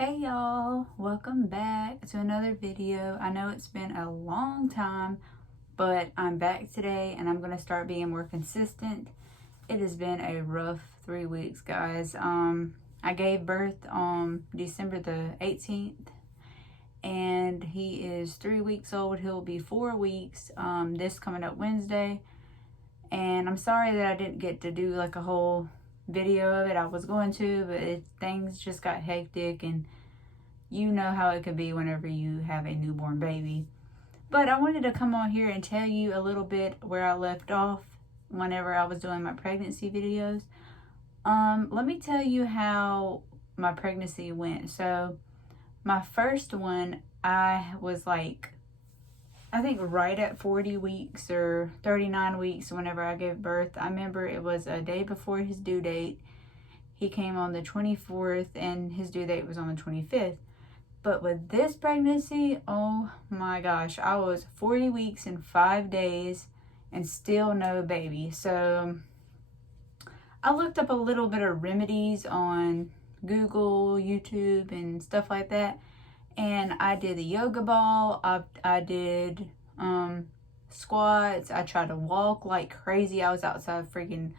Hey y'all, welcome back to another video. I know it's been a long time, but I'm back today and I'm going to start being more consistent. It has been a rough 3 weeks, guys. I gave birth on December the 18th and he is 3 weeks old. He'll be 4 weeks this coming up Wednesday. And I'm sorry that I didn't get to do like a whole video of it. I was going to, but things just got hectic, and you know how it could be whenever you have a newborn baby. But I wanted to come on here and tell you a little bit where I left off whenever I was doing my pregnancy videos. Let me tell you how my pregnancy went. So my first one, I was like, I think right at 40 weeks or 39 weeks whenever I gave birth. I remember it was a day before his due date. He came on the 24th and his due date was on the 25th. But with this pregnancy, oh my gosh, I was 40 weeks and 5 days and still no baby. So I looked up a little bit of remedies on Google, YouTube, and stuff like that. And I did the yoga ball. I did squats. I tried to walk like crazy. I was outside freaking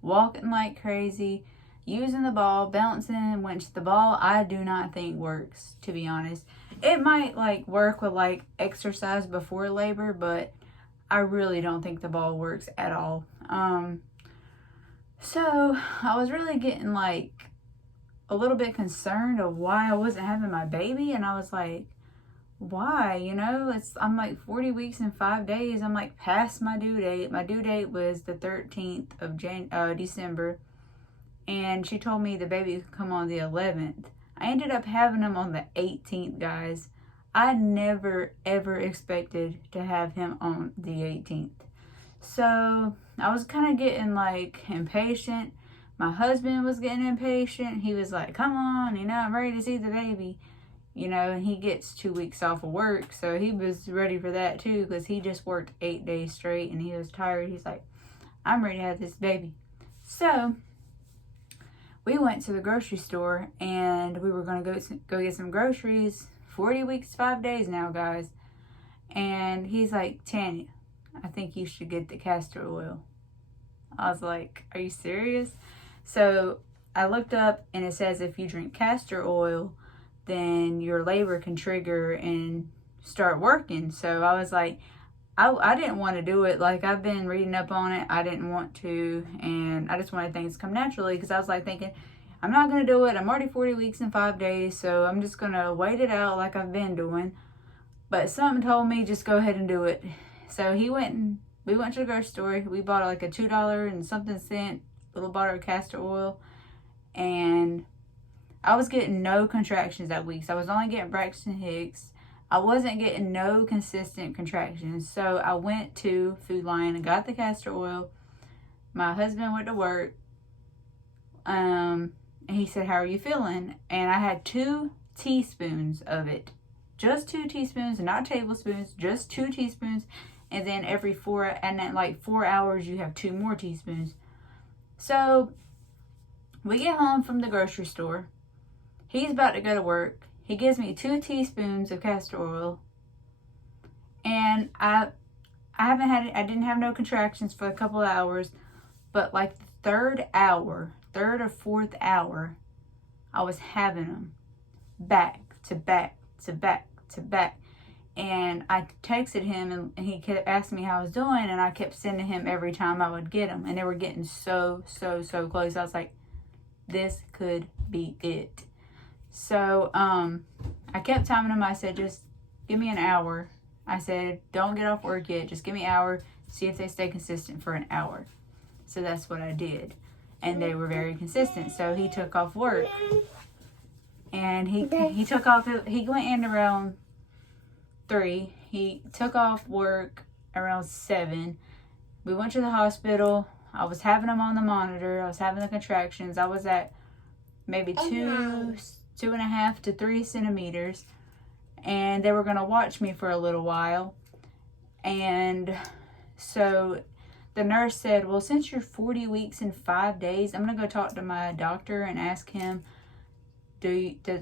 walking like crazy, using the ball, bouncing, which the ball I do not think works, to be honest. It might like work with like exercise before labor, but I really don't think the ball works at all. So I was really getting like a little bit concerned of why I wasn't having my baby, and I was like, why? You know, I'm like 40 weeks and 5 days. I'm like past my due date. My due date was the 13th of December, and she told me the baby could come on the 11th. I ended up having him on the 18th, guys. I never ever expected to have him on the 18th. So I was kind of getting like impatient. My husband was getting impatient. He was like, come on, you know, I'm ready to see the baby. You know, and he gets 2 weeks off of work. So he was ready for that too, because he just worked 8 days straight and he was tired. He's like, I'm ready to have this baby. So we went to the grocery store and we were going to go get some groceries. 40 weeks, 5 days now, guys. And he's like, Tanya, I think you should get the castor oil. I was like, are you serious? So I looked up and it says if you drink castor oil, then your labor can trigger and start working. So I was like, I didn't want to do it. Like, I've been reading up on it. I didn't want to, and I just wanted things to come naturally, because I was like thinking, I'm not going to do it. I'm already 40 weeks and 5 days, so I'm just going to wait it out like I've been doing. But something told me just go ahead and do it. So we went to the grocery store. We bought like a $2 and something cent little bottle of castor oil, and I was getting no contractions that week. So I was only getting Braxton Hicks. I wasn't getting no consistent contractions. So I went to Food Lion and got the castor oil. My husband went to work. And he said, how are you feeling? And I had 2 teaspoons of it. Just 2 teaspoons, not tablespoons, just 2 teaspoons. And then every 4 hours, you have 2 more teaspoons. So we get home from the grocery store. He's about to go to work. He gives me 2 teaspoons of castor oil. And I didn't have no contractions for a couple of hours. But like the third or fourth hour, I was having them back to back to back to back. And I texted him and he kept asking me how I was doing, and I kept sending him every time I would get them, and they were getting so close. I was like, this could be it. So I kept timing him. I said, just give me an hour. I said, don't get off work yet, just give me an hour, see if they stay consistent for an hour. So that's what I did, and they were very consistent. So he took off work, and he took off. He went in around 3. He took off work around 7. We went to the hospital. I was having him on the monitor. I was having the contractions. I was at maybe 2.5 to 3 centimeters, and they were going to watch me for a little while. And so the nurse said, well, since you're 40 weeks and 5 days, I'm going to go talk to my doctor and ask him,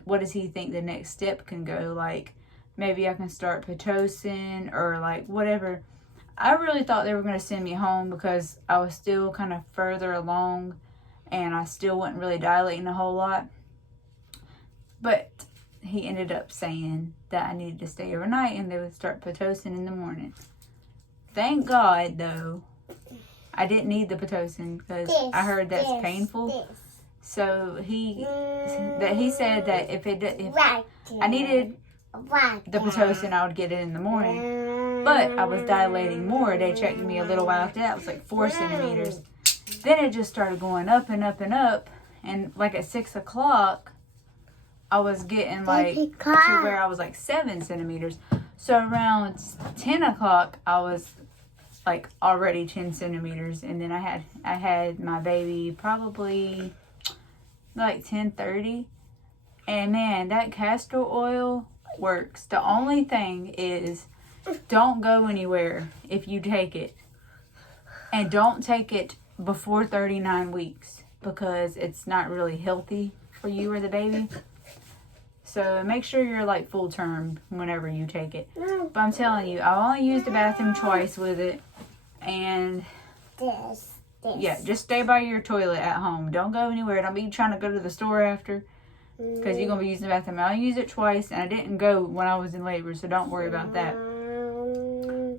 what does he think the next step can go? Like, maybe I can start Pitocin or like whatever. I really thought they were going to send me home because I was still kind of further along and I still wasn't really dilating a whole lot. But he ended up saying that I needed to stay overnight and they would start Pitocin in the morning. Thank God, though, I didn't need the Pitocin because I heard that's painful. So he said that if I needed the Pitocin, I would get it in the morning. But I was dilating more. They checked me a little while after that. It was like 4 centimeters. Then it just started going up and up and up. And like at 6 o'clock, I was getting like to where I was like 7 centimeters. So around 10 o'clock, I was like already 10 centimeters. And then I had my baby probably like 10:30. And man, that castor oil works. The only thing is, don't go anywhere if you take it. And don't take it before 39 weeks because it's not really healthy for you or the baby. So make sure you're like full term whenever you take it. But I'm telling you, I only used the bathroom twice with it. And yeah, just stay by your toilet at home. Don't go anywhere. Don't be trying to go to the store after. Because you're going to be using the bathroom. I only used it twice. And I didn't go when I was in labor. So don't worry about that.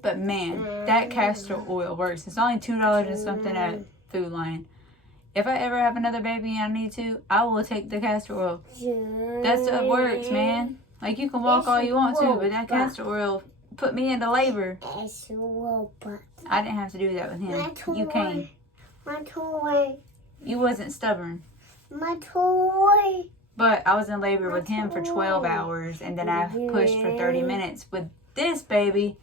But man, that castor oil works. It's only $2 and something at Food Lion. If I ever have another baby and I need to, I will take the castor oil. That's what works, man. Like, you can walk all you want to, but that castor oil put me into labor. I didn't have to do that with him. You came. My toy. You wasn't stubborn. My toy. But I was in labor with him for 12 hours, and then I pushed for 30 minutes. With this baby,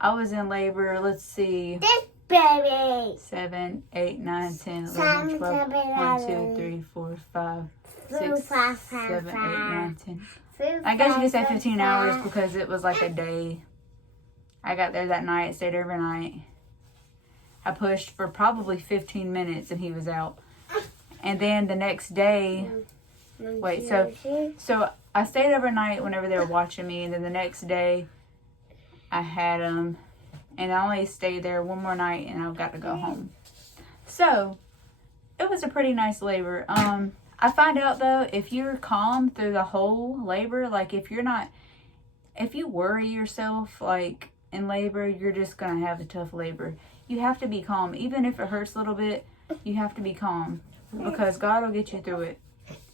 I was in labor, let's see. This baby. 7, 8, 9, 10, 11, 12. 1, 2, 3, 4, 5, 6, 7, 8, 9, 10. I guess you could say 15 hours because it was like a day. I got there that night, stayed overnight. I pushed for probably 15 minutes and he was out. And then the next day, so I stayed overnight whenever they were watching me. And then the next day, I had him. And I only stayed there one more night and I got to go home. So, it was a pretty nice labor. I find out though, if you're calm through the whole labor, like if you worry yourself like in labor, you're just going to have a tough labor. You have to be calm. Even if it hurts a little bit, you have to be calm because God will get you through it.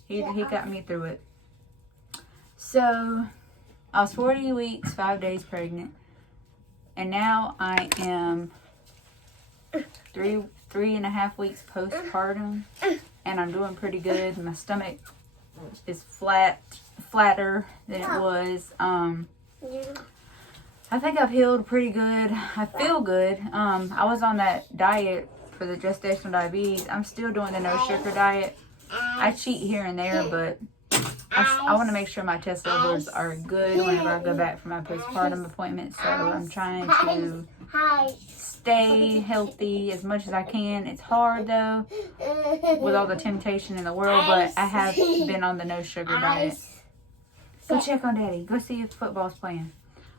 He got me through it. So, I was 40 weeks, 5 days pregnant. And now I am 3.5 weeks postpartum. And I'm doing pretty good. My stomach is flatter than it was. I think I've healed pretty good. I feel good. I was on that diet for the gestational diabetes. I'm still doing the no sugar diet. I cheat here and there, but I want to make sure my test levels are good whenever I go back for my postpartum appointment. So I'm trying to stay healthy as much as I can. It's hard though with all the temptation in the world, but I have been on the no sugar diet. Go check on Daddy. Go see if football's playing.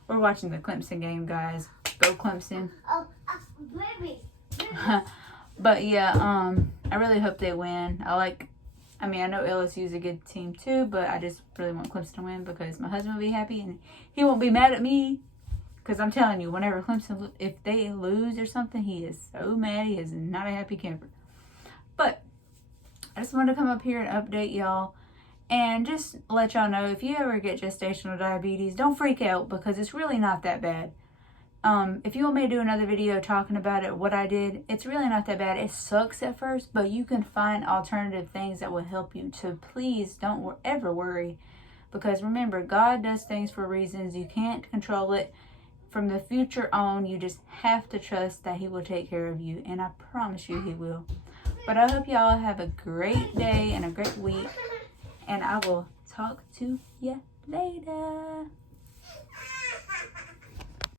We're watching the Clemson game, guys. Go Clemson. But yeah, I really hope they win. I know LSU is a good team too, but I just really want Clemson to win because my husband will be happy and he won't be mad at me. Because I'm telling you, whenever Clemson, if they lose or something, he is so mad. He is not a happy camper. But I just wanted to come up here and update y'all. And just let y'all know, if you ever get gestational diabetes, don't freak out because it's really not that bad. If you want me to do another video talking about it, what I did, it's really not that bad. It sucks at first, but you can find alternative things that will help you. So please don't ever worry. Because remember, God does things for reasons. You can't control it. From the future on, you just have to trust that He will take care of you. And I promise you He will. But I hope y'all have a great day and a great week. And I will talk to you later.